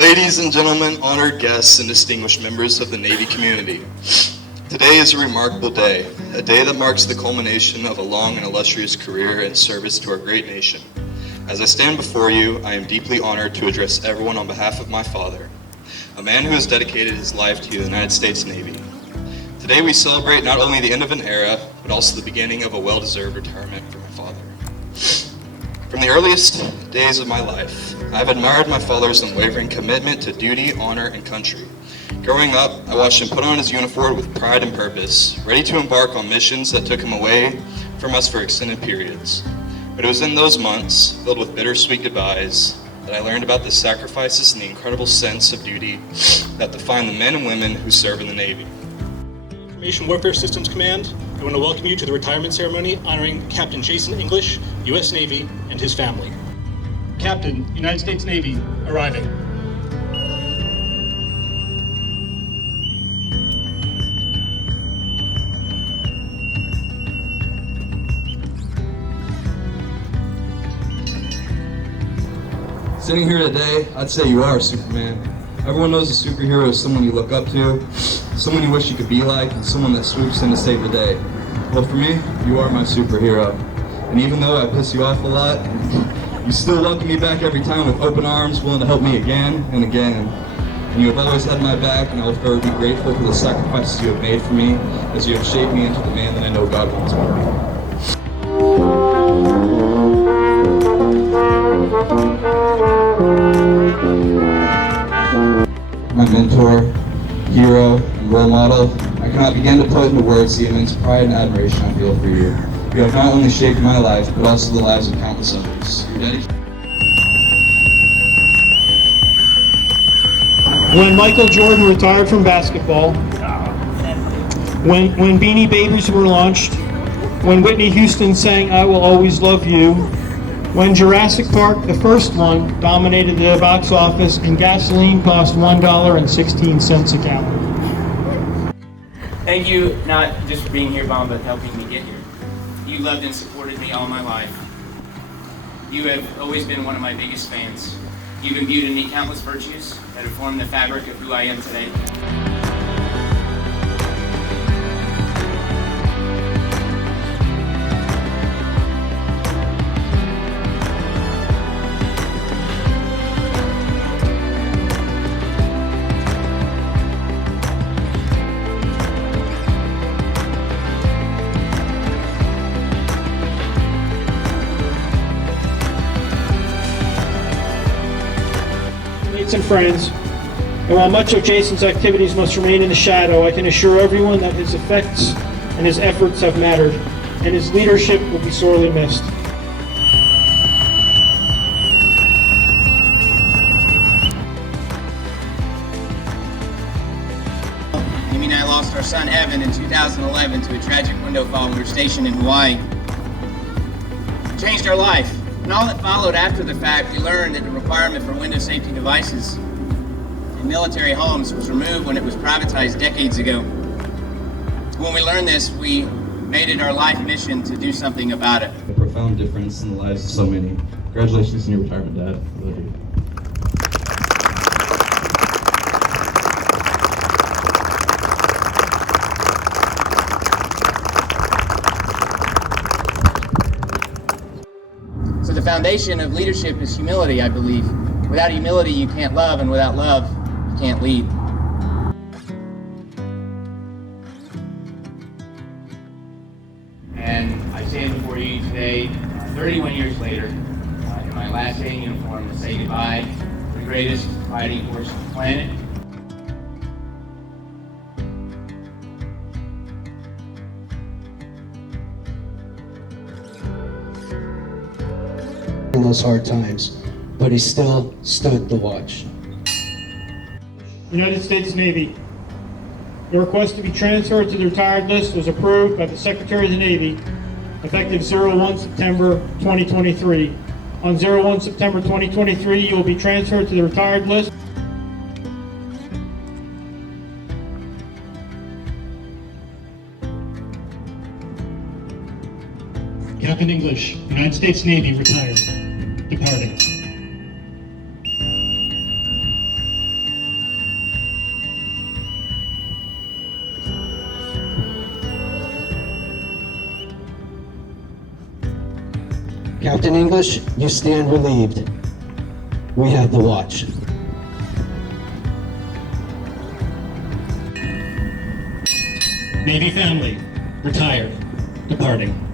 Ladies and gentlemen, honored guests, and distinguished members of the Navy community, today is a remarkable day, a day that marks the culmination of a long and illustrious career in service to our great nation. As I stand before you, I am deeply honored to address everyone on behalf of my father, a man who has dedicated his life to the United States Navy. Today we celebrate not only the end of an era, but also the beginning of a well-deserved retirement for my father. From the earliest days of my life, I've admired my father's unwavering commitment to duty, honor, and country. Growing up, I watched him put on his uniform with pride and purpose, ready to embark on missions that took him away from us for extended periods. But it was in those months, filled with bittersweet goodbyes, that I learned about the sacrifices and the incredible sense of duty that define the men and women who serve in the Navy. Information Warfare Systems Command, I want to welcome you to the retirement ceremony honoring Captain Jason English, U.S. Navy, and his family. Captain, United States Navy, arriving. Sitting here today, I'd say you are Superman. Everyone knows a superhero is someone you look up to, someone you wish you could be like, and someone that swoops in to save the day. Well, for me, you are my superhero. And even though I piss you off a lot, you still welcome me back every time with open arms, willing to help me again and again. And you have always had my back, and I will forever be grateful for the sacrifices you have made for me, as you have shaped me into the man that I know God wants me to be. My mentor, hero, and role model, I cannot begin to put into words the immense pride and admiration I feel for you. You have not only shaped my life, but also the lives of countless others. When Michael Jordan retired from basketball, when Beanie Babies were launched, when Whitney Houston sang "I Will Always Love You," when Jurassic Park, the first one, dominated the box office and gasoline cost $1.16 a gallon. Thank you, not just for being here, Bob, but helping me get here. You loved and supported me all my life. You have always been one of my biggest fans. You've imbued in me countless virtues that have formed the fabric of who I am today. And friends, and while much of Jason's activities must remain in the shadow, I can assure everyone that his effects and his efforts have mattered, and his leadership will be sorely missed. Amy and I lost our son Evan in 2011 to a tragic window fall when we were stationed in Hawaii. It changed our life. And all that followed after the fact, we learned that the requirement for window safety devices in military homes was removed when it was privatized decades ago. When we learned this, we made it our life mission to do something about it. A profound difference in the lives of so many. Congratulations on your retirement, Dad. I love you. So the foundation of leadership is humility, I believe. Without humility, you can't love, and without love, you can't lead. And I stand before you today, 31 years later, in my last day in uniform, to say goodbye to the greatest fighting force on the planet. In those hard times, but he still stood the watch. United States Navy. Your request to be transferred to the retired list was approved by the Secretary of the Navy, effective 01 September 2023. On 01 September 2023, you will be transferred to the retired list. Captain English, United States Navy, retired. Departing. Captain English, you stand relieved. We have the watch. Navy family, retired, departing.